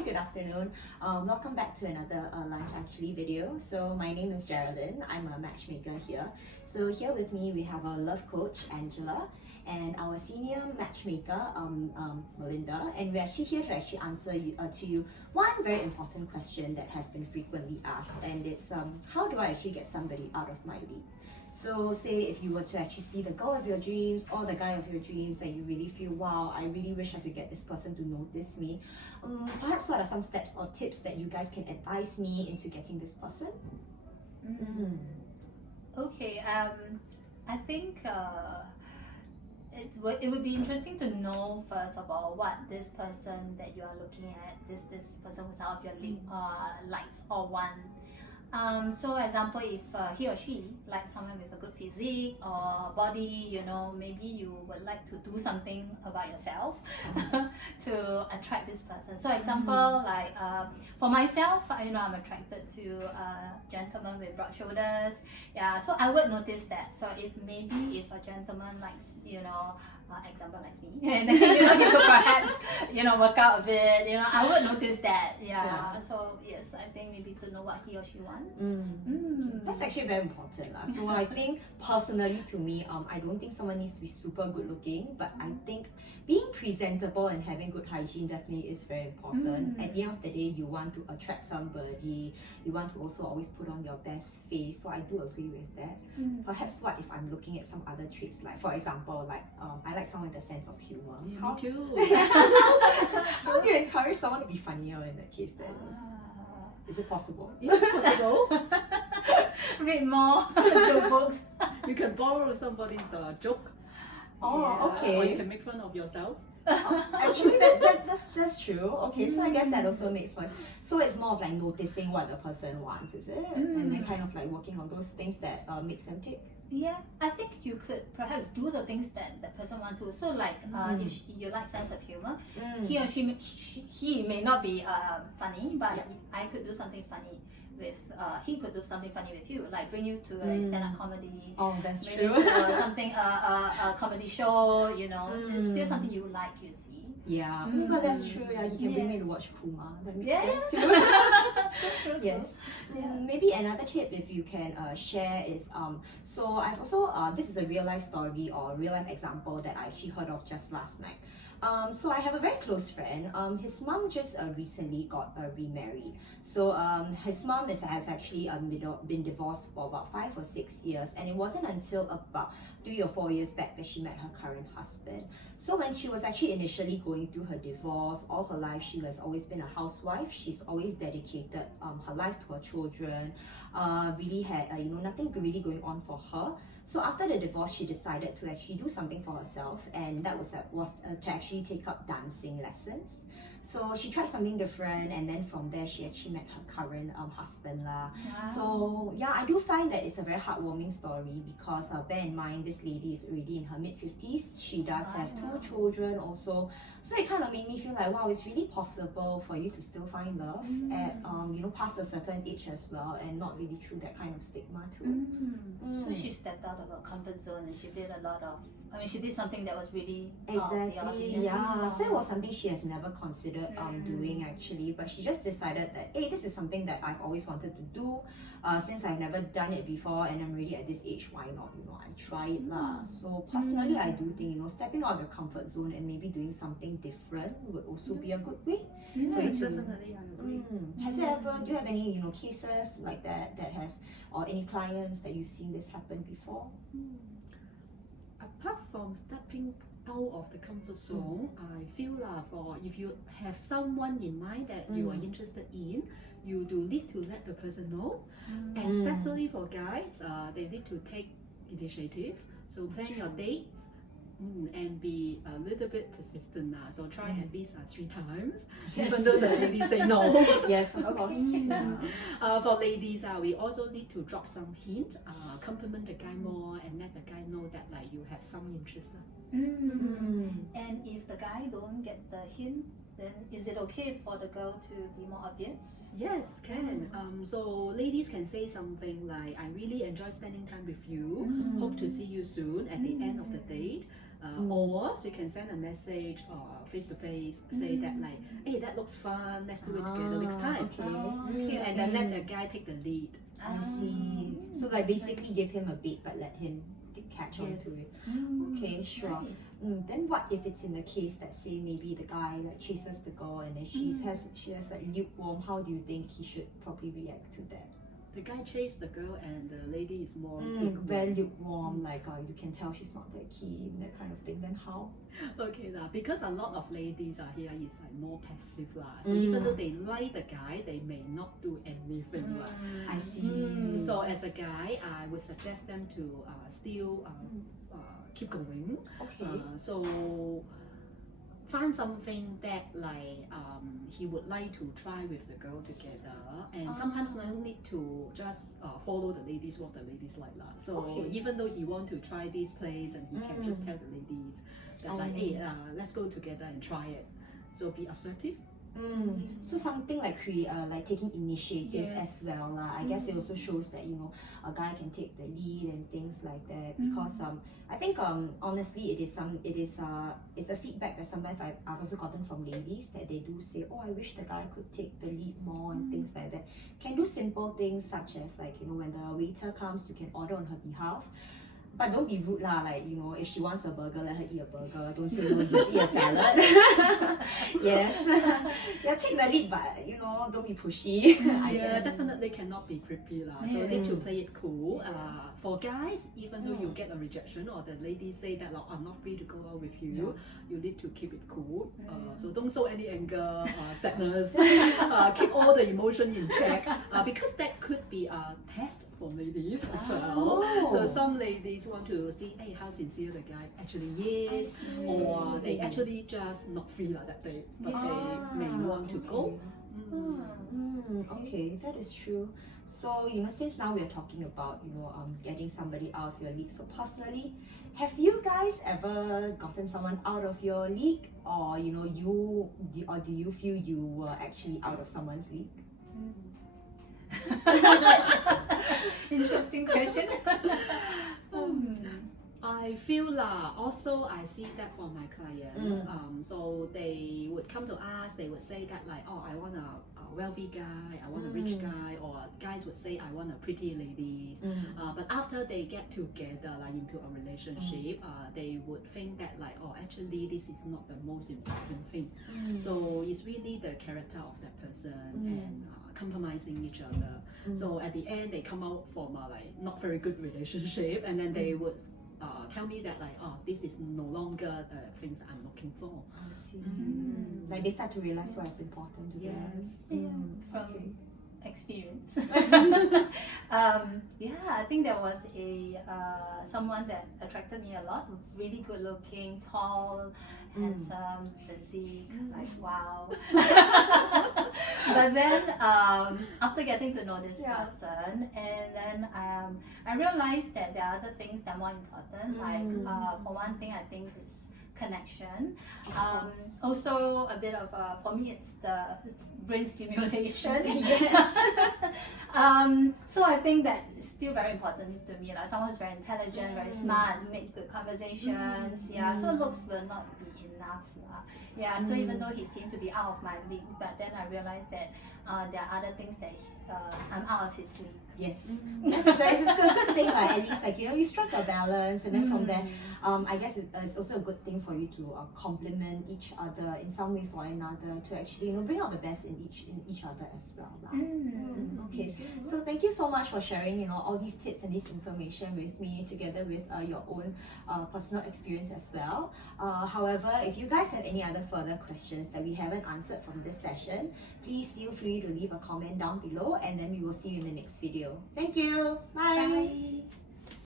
Hi, good afternoon. Welcome back to another lunch actually video. So my name is Geraleine. I'm a matchmaker here. So here with me we have our love coach Angela and our senior matchmaker Melinda, and we're actually here to actually answer to you one very important question that has been frequently asked, and it's how do I actually get somebody out of my league? So say if you were to actually see the girl of your dreams or the guy of your dreams and you really feel, wow, I really wish I could get this person to notice me, perhaps what are some steps or tips that you guys can advise me into getting this person? Okay, I think it would be interesting to know first of all what this person that you are looking at, this person who's out of your league likes or want. So example, if he or she likes someone with a good physique or body, you know, maybe you would like to do something about yourself to attract this person. So example, like for myself, you know, I'm attracted to gentlemen with broad shoulders. Yeah, so I would notice that. So if a gentleman likes, you know, example likes me, and then you know he could perhaps, you know, work out a bit, you know, I would notice that. Yeah. So yes, I think maybe to know what he or she wants. That's actually very important. So I think personally to me, I don't think someone needs to be super good looking, but I think being presentable and having good hygiene definitely is very important. At the end of the day, you want to attract somebody, you want to also always put on your best face. So I do agree with that. Perhaps what if I'm looking at some other traits, like for example, like I like someone with a sense of humor. Yeah, me too. How do you encourage someone to be funnier in that case then? Is it possible? Yes, possible. Read more joke books. You can borrow somebody's joke. Oh, okay. Or you can make fun of yourself. Actually, that's true. Okay, so I guess that also makes sense. So it's more of like noticing what the person wants, is it? And then kind of like working on those things that makes them tick. Yeah, I think you could perhaps do the things that the person wants to. So like if you like sense of humor, he or he may not be funny, but I could do something funny with he could do something funny with you, like bring you to a stand-up comedy. Oh, that's bring true. you to something a comedy show, you know. It's still something you like, you see. Yeah, but that's true. Yeah, you can bring me to watch Kuma. That makes sense too. Yes. Maybe another tip if you can share is so I've also this is a real life story or real life example that I actually heard of just last night. So I have a very close friend. His mom just recently got remarried. So his mom has actually been divorced for about 5 or 6 years, and it wasn't until about 3 or 4 years back that she met her current husband. So when she was actually initially going through her divorce, all her life she has always been a housewife. She's always dedicated her life to her children. Really had you know, nothing really going on for her. So after the divorce, she decided to actually do something for herself, and that was to actually take up dancing lessons. So she tried something different, and then from there she actually met her current husband lah. Wow. So yeah, I do find that it's a very heartwarming story because bear in mind this lady is already in her mid-50s. She does have 2 children also. So it kind of made me feel like, wow, it's really possible for you to still find love at you know, past a certain age as well, and not really through that kind of stigma too. So she stepped out of her comfort zone and she did a lot of, I mean, she did something that was really exactly, yeah. So it was something she has never considered doing actually, but she just decided that, hey, this is something that I've always wanted to do. Since I've never done it before and I'm really at this age, why not? You know, I try it lah. So personally, I do think, you know, stepping out of your comfort zone and maybe doing something different would also be a good way for you to. Definitely, I agree. Has it ever? Do you have any, you know, cases like that has, or any clients that you've seen this happen before? Apart from stepping out of the comfort zone, I feel for if you have someone in mind that you are interested in, you do need to let the person know. Especially for guys, they need to take initiative. So plan your dates and be a little bit persistent. So try at least 3 times, even though the ladies say no. Yes, of course. For ladies, we also need to drop some hint, compliment the guy more, and let the guy know that like you have some interest. And if the guy don't get the hint, then is it okay for the girl to be more obvious? Yes, can. So ladies can say something like, I really enjoy spending time with you, hope to see you soon at the end of the date. Or you can send a message face to face, say that like, hey, that looks fun, let's do it together next time. Okay. And then let the guy take the lead. I see. So like basically give him a bait but let him catch on to it. Okay, sure. Then what if it's in the case that say maybe the guy like chases the girl and then she has like lukewarm, how do you think he should probably react to that? The guy chased the girl and the lady is more very lukewarm, like you can tell she's not that keen, that kind of thing. Then how? Okay lah, because a lot of ladies are here is like more passive lah. So even though they like the guy, they may not do anything lah. I see. So as a guy, I would suggest them to still keep going. Okay. So find something that like he would like to try with the girl together, and sometimes no need to just follow the ladies what the ladies like lah. So even though he want to try this place, and he can just tell the ladies that like, hey, let's go together and try it. So be assertive. So something like taking initiative as well lah. I guess it also shows that a guy can take the lead and things like that, because I think honestly it's a feedback that sometimes I've also gotten from ladies, that they do say, oh, I wish the guy could take the lead more and things like that. Can do simple things such as like when the waiter comes, you can order on her behalf. But don't be rude lah, like if she wants a burger, let her eat a burger. Don't say no, you eat a salad. Yes. Yeah, take the lead, but don't be pushy. I guess. Definitely cannot be creepy lah. So need to play it cool. For guys, even though you get a rejection or the lady say that like, I'm not free to go out with you, you need to keep it cool. So don't show any anger, sadness. Keep all the emotion in check, because that could be a test for ladies as well. So some ladies want to see, hey, how sincere the guy actually is, or they actually just not free that day, but they may want to go. Okay, that is true. So since now we're talking about getting somebody out of your league, so personally, have you guys ever gotten someone out of your league, or do you feel you were actually out of someone's league? Interesting question. I feel also I see that for my clients. So they would come to us, they would say that like, oh, I want a wealthy guy, I want a rich guy, or guys would say I want a pretty lady. But after they get together like into a relationship, they would think that like, oh, actually this is not the most important thing. So it's really the character of that person and compromising each other. So at the end they come out from a like not very good relationship, and then they would tell me that like, oh, this is no longer the things I'm looking for. I see. Like they start to realize what is important to them. From experience. I think there was a someone that attracted me a lot, really good looking, tall, handsome, physique, like wow. But then after getting to know this person, and then I realized that there are other things that are more important. Like for one thing, I think is connection. Also a bit of for me it's brain stimulation. So I think that is still very important to me, like someone who's very intelligent, very smart, make good conversations. So looks will not be enough. So even though he seemed to be out of my league, but then I realized that there are other things that I'm out of his league. Yes, it's a good thing. Like at least like you strike a balance, and then from there, I guess it's also a good thing for you to complement each other in some ways or another, to actually bring out the best in each other as well. Okay, so thank you so much for sharing all these tips and this information with me, together with your own personal experience as well. However, if you guys have any other further questions that we haven't answered from this session, please feel free to leave a comment down below, and then we will see you in the next video. Thank you. Bye. Bye.